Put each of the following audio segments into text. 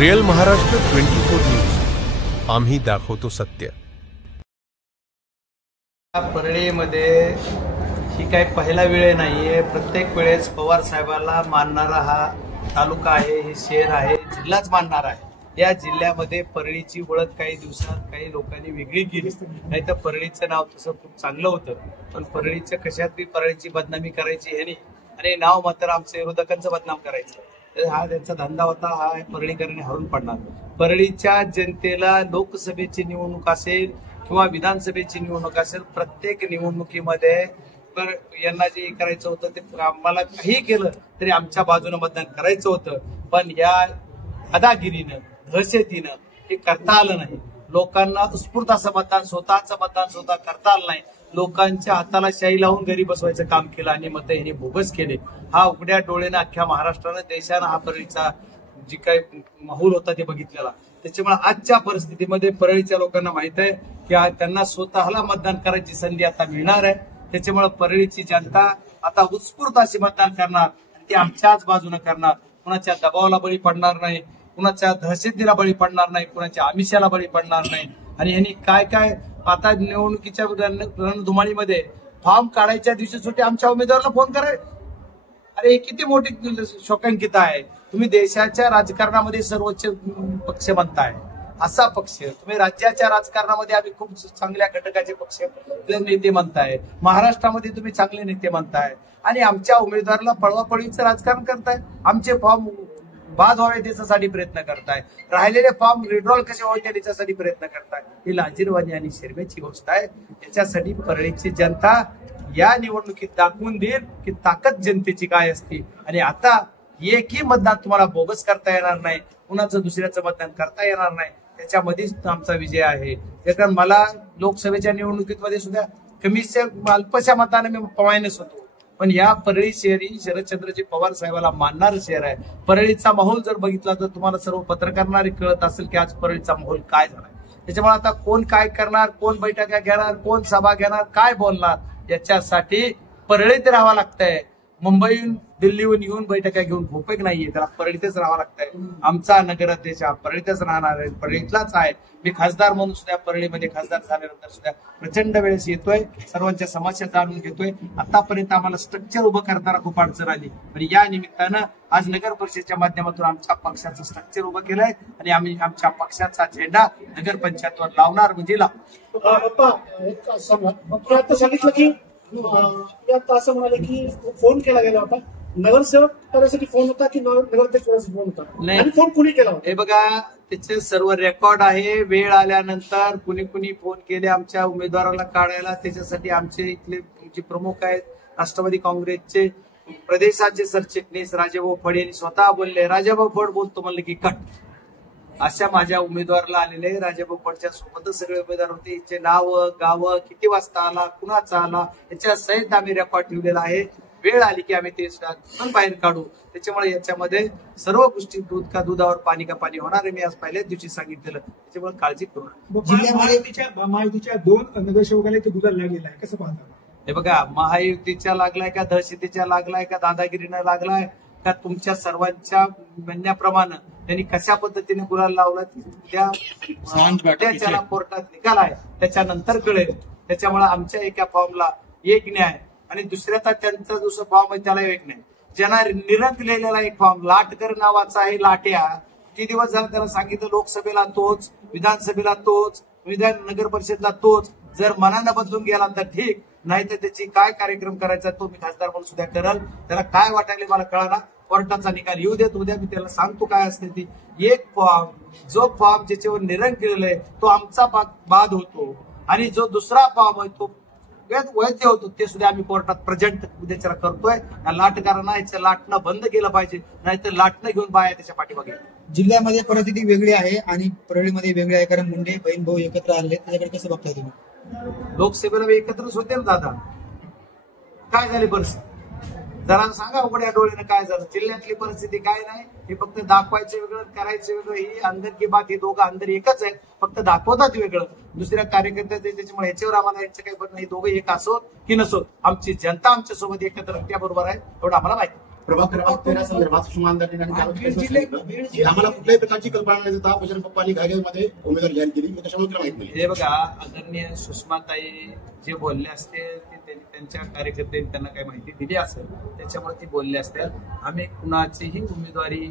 Real Maharashtra 24 news, आम्ही दाखवतो सत्य। परळीमध्ये ही काही पहिला वेळ नाहीये। प्रत्येक वेळेस पवार साहेबांना मानणारा हा तालुका आहे, हे शहर आहे, जिल्हाच मानणारा आहे। या जिल्ह्यामध्ये परळीची ओळख काही दिवसात काही लोकांनी वेगळी केली, नाही तर परळीचं नाव तसं खूप चांगलं होतं, पण परळीच्या कशात बी परळीची बदनामी करायची ह्यानी आणि नाव मात्र आमच्या विरोधकांचं बदनाम करायचं, हा त्यांचा धंदा होता। हा परळीकरांनी हरून पडणार। परळीच्या जनतेला लोकसभेची निवडणूक असेल किंवा विधानसभेची निवडणूक असेल, प्रत्येक निवडणुकीमध्ये तर यांना जे करायचं होतं ते आम्हाला काही केलं तरी आमच्या बाजूने मतदान करायचं होतं, पण या दादागिरीनं दहशतीनं हे करता आलं नाही। लोकांना उत्स्फूर्त असं मतदान स्वतः करता आलं नाही। लोकांच्या हाताला शाई लावून घरी बसवायचं काम केलं आणि मत यांनी बोगस केले। हा उघड्या डोळ्यानं अख्ख्या महाराष्ट्रानं देशानं हा परळीचा जी काही माहोल होता ते बघितलेला। त्याच्यामुळे आजच्या परिस्थितीमध्ये परळीच्या लोकांना माहित आहे की त्यांना स्वतःला मतदान करायची संधी आता मिळणार आहे। त्याच्यामुळे परळीची जनता आता उत्स्फूर्त अशी मतदान करणार आणि ती आमच्याच बाजूने करणार। कुणाच्या दबावाला बळी पडणार नाही, कुणाच्या दहशतीला बळी पडणार नाही, कुणाच्या आमिषाला बळी पडणार नाही। आणि यांनी काय काय आता निवडणुकीच्या रणधुमाळीमध्ये फॉर्म काढायच्या दिवशी सुट्टी आमच्या उमेदवाराला फोन कराय, अरे किती मोठी शोकांकिता आहे। तुम्ही देशाच्या राजकारणामध्ये सर्वोच्च पक्ष म्हणताय, असा पक्ष तुम्ही राज्याच्या राजकारणामध्ये आम्ही खूप चांगल्या घटकाचे पक्ष नेते म्हणताय, महाराष्ट्रामध्ये तुम्ही चांगले नेते म्हणताय आणि आमच्या उमेदवाराला पळवापळीचं राजकारण करताय। आमचे फॉर्म बाद व्हावे त्याच्यासाठी प्रयत्न करताय, राहिलेले फॉर्म रिड्रॉल कसे व्हायचे त्याच्यासाठी प्रयत्न करताय। ही लाजिरवाणी आणि शरमेची गोष्ट आहे। याच्यासाठी परळीची जनता या निवडणुकीत दाखवून देईल की ताकद जनतेची काय असते। आणि आता एकही मतदान तुम्हाला बोगस करता येणार नाही, कुणाचं दुसऱ्याचं मतदान करता येणार नाही, त्याच्यामध्येच आमचा विजय आहे। कारण मला लोकसभेच्या निवडणुकीमध्ये सुद्धा कमीच्या अल्पशा मताने मी मायनस होतो, पण या परळी शहर ही शरदचंद्रजी पवार साहेबाला मानणारं शहर आहे। परळीचा माहोल जर बघितला तर तुम्हाला सर्व पत्रकारांना कळत असेल की आज परळीचा माहोल काय झालाय। त्याच्यामुळे आता कोण काय करणार, कोण बैठका घेणार, कोण सभा घेणार, काय बोलणार, याच्यासाठी परळीत राहावं लागतंय। मुंबईहून दिल्लीहून येऊन बैठका घेऊन उपयोग नाहीये, त्याला परळीतच राहावं लागतंय। आमचा नगराध्यक्ष परळीतच राहणार आहे, परळीतलाच आहे। मी खासदार म्हणून सुद्धा परळीमध्ये खासदार झाल्यानंतर सुद्धा प्रचंड वेळेस येतोय, सर्वांच्या समस्या जाणून घेतोय। आतापर्यंत आम्हाला स्ट्रक्चर उभं करताना खूप अडचण आली, पण या निमित्तानं आज नगर परिषदेच्या माध्यमातून आमच्या पक्षाचं स्ट्रक्चर उभं केलंय आणि आम्ही आमच्या पक्षाचा झेंडा नगर पंचायतवर लावणार म्हणजे सांगितलं की असं म्हणाले की फोन केला गेला होता, नगरसेवक करायसाठी फोन होता की नगराध्यक्ष करायसाठी फोन होता, आणि फोन कुणी केला होता हे बघा, त्याचे सर्व रेकॉर्ड आहे। वेळ आल्यानंतर कुणी कुणी फोन केले आमच्या उमेदवाराला काढायला, त्याच्यासाठी आमचे इथले जे प्रमुख आहेत राष्ट्रवादी काँग्रेसचे प्रदेशाचे सरचिटणीस राजाभाऊ फड यांनी स्वतः बोलले, राजाभाऊ फड बोलतो म्हणले की कट, अशा माझ्या उमेदवाराला आलेले राजाभाऊ फडच्या सोबतच सगळे उमेदवार होते। याचे नाव गाव किती वाजता आला, कुणाचा आला, याच्या सहित आम्ही रेकॉर्ड ठेवलेला आहे। वेळ आली की आम्ही ते पण बाहेर काढू। त्याच्यामुळे याच्यामध्ये सर्व गोष्टी दूध का दुधावर पाणी का पाणी होणार आहे, मी आज पहिल्याच दिवशी सांगितलेलं, त्याच्यामुळे काळजी करू नका। महायुतीच्या 2 नगरसेवकाला ते दुधाला लागलेला आहे, कसं पाहता? हे बघा, महायुतीच्या लागलाय का दहशतीच्या लागलाय का दादागिरीनं लागलाय का तुमच्या सर्वांच्या म्हणण्याप्रमाणे त्यांनी कशा पद्धतीने गुलाल लावला त्याला कोर्टात निकाल आहे त्याच्यानंतर कळेल। त्याच्यामुळे आमच्या एका फॉर्मला एक न्याय आणि दुसऱ्याचा त्यांचा दुसरा फॉर्म आहे त्याला एक न्याय। ज्यांना निरंक लिहिलेला एक फॉर्म लाटकर नावाचा आहे, लाट्या किती दिवस झाला त्याला सांगितलं लोकसभेला तोच, विधानसभेला तोच, नगर परिषदला तोच। जर मनानं बदलून गेला तर ठीक, नाही तर त्याची काय कार्यक्रम करायचा तो मी खासदार म्हणून सुद्धा करल। त्याला काय वाटायला मला कळाना, कोर्टाचा निकाल येऊ देत, उद्या मी त्याला सांगतो काय असते ती। एक फॉर्म जो फॉर्म ज्याच्यावर निरंक केलेला आहे तो आमचा बाद होतो आणि जो दुसरा फॉर्म आहे तो वैध होतो, ते सुद्धा आम्ही कोर्टात प्रेझेंट उद्याच्याला करतोय। लाटकारांना याचं लाटणं बंद केलं पाहिजे, नाहीतर लाटणं घेऊन बाया त्याच्या पाठीमागे। जिल्ह्यामध्ये परिस्थिती वेगळी आहे आणि परळीमध्ये वेगळी आहे, कारण मुंडे बहीण भाऊ एकत्र आले, त्याच्याकडे कसं बघताय तुम्ही? लोकसभेला एकत्रच होते ना दादा, काय झाली परिस्थिती जरा सांगा उघड्या डोळ्यानं काय झालं। जिल्ह्यातली परिस्थिती काय नाही, हे फक्त दाखवायचं वेगळं करायचं वेगळं, ही अंदर की बात, ही दोघं अंदर एकच आहेत, फक्त दाखवतात वेगळं, दुसऱ्या कार्यकर्त्याचे। त्याच्यामुळे ह्याच्यावर आम्हाला याचं काही बघ नाही, दोघं एक असोत की नसोत, आमची जनता आमच्या सोबत एकत्र त्याबरोबर आहे, एवढं आम्हाला माहिती। प्रभाग क्रमांक 13 संदर्भात सुषमा अंधारे यांनी आम्हाला कुठल्याही प्रकारची कल्पना न देता बजरंग पप्पांनी घाईघाईमध्ये उमेदवार जाहीर केली त्याच्यामुळे माहित नाही. हे बघा, आदरणीय सुषमाताई जे बोलले असते ते त्यांच्या कार्यकर्त्यांनी त्यांना काही माहिती दिली असेल त्याच्यामुळे ती बोलले असतील. आम्ही कुणाचीही उमेदवारी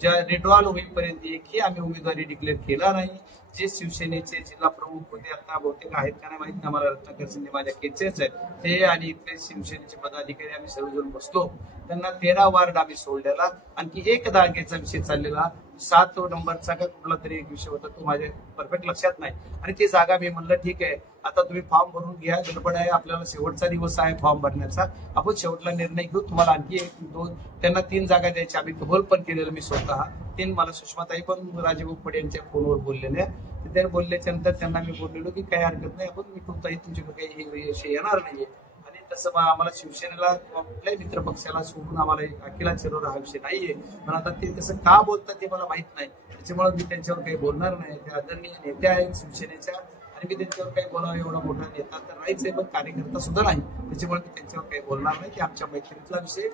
ज्या रिड्रॉल होईपर्यंत एकही आम्ही उमेदवारी डिक्लेअर केला नाही. जे शिवसेनेचे जिल्हा प्रमुख होते, आता बहुतेक आहेत का नाही माहित नाही, आम्हाला रत्नाकर शिंदे माझ्या केचेच आहेत ते, आणि इथले शिवसेनेचे पदाधिकारी आम्ही सर्वजण बसलो. त्यांना 13 वार्ड आम्ही सोडलेला. आणखी एक जागेचा विषय चाललेला, 7 नंबरचा का कुठला तरी एक विषय होता, तो माझ्या परफेक्ट लक्षात नाही. आणि ती जागा मी म्हणलं ठीक आहे, आता तुम्ही फॉर्म भरून घ्या, गडबड आहे, आपल्याला शेवटचा दिवस आहे फॉर्म भरण्याचा, आपण शेवटला निर्णय घेऊ, तुम्हाला आणखी 1-2 त्यांना 3 जागा द्यायच्या आम्ही कबूल पण केलेलं मी स्वतः. 3 मला सुषमाताई पण राजीव फडे यांच्या फोनवर बोललेल्या. ते बोलल्याच्या नंतर त्यांना मी बोललेलो की काही हरकत नाही, आपण मी तुमचाही तुमच्याकडे काही विषय येणार नाहीये. आणि तसं आम्हाला शिवसेनेला किंवा कुठल्याही मित्र पक्षाला सोडून आम्हाला अखिला चिरवरा हा विषय नाहीये. पण आता ते तसं का बोलतात ते मला माहित नाही, त्याच्यामुळे मी त्यांच्यावर काही बोलणार नाही. ते आदरणीय नेते आहेत शिवसेनेच्या आणि मी त्यांच्यावर काही बोलावं एवढा मोठा नेता तर नाहीच आहे, पण कार्यकर्ता सुद्धा नाही, त्याच्यामुळे मी त्यांच्यावर काही बोलणार नाही. ते आमच्या मैत्रीतला विषय,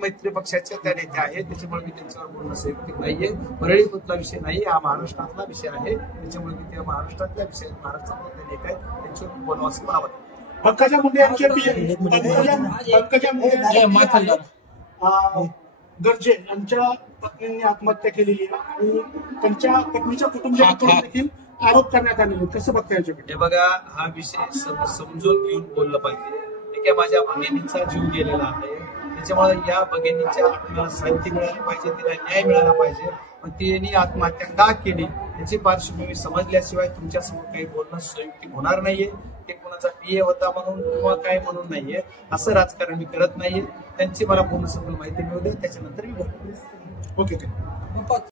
मैत्री पक्षाच्या त्या नेत्या आहेत, त्याच्यामुळे मी त्यांच्यावर बोलणं संयुक्तिक नाहीये. परळी मधला विषय नाही, हा महाराष्ट्रातला विषय आहे, त्याच्यामुळे मी त्या महाराष्ट्रातल्या विषय महाराष्ट्रातल्या नेते आहेत त्यांच्यावर बोलावं असं मला वाटतं. पंकजा मुंडे यांच्या गर्जे यांच्या पत्नींनी आत्महत्या केलेली आहे आणि त्यांच्या पत्नीच्या कुटुंबियांकडून देखील आरोप करण्यात आलेले, कसं बघता याच्याकडे? हे बघा, हा विषय समजून घेऊन बोललं पाहिजे. ठीक आहे, माझ्या भगिनीचा जीव गेलेला आहे, त्याच्यामुळे या भगिनीच्या आत्म्याला शांती मिळाली पाहिजे, तिला न्याय मिळाला पाहिजे. पण तिने आत्महत्या का केली याची पार्श्वभूमी समजल्याशिवाय तुमच्यासमोर काही बोलणं संयुक्तिक होणार नाहीये. ते कोणाचा पीए होता म्हणून किंवा काय म्हणून नाहीये, असं राजकारण मी करत नाहीये. त्यांची मला पूर्ण सगळं माहिती मिळू दे, त्याच्यानंतर मी बोलतो. ओके.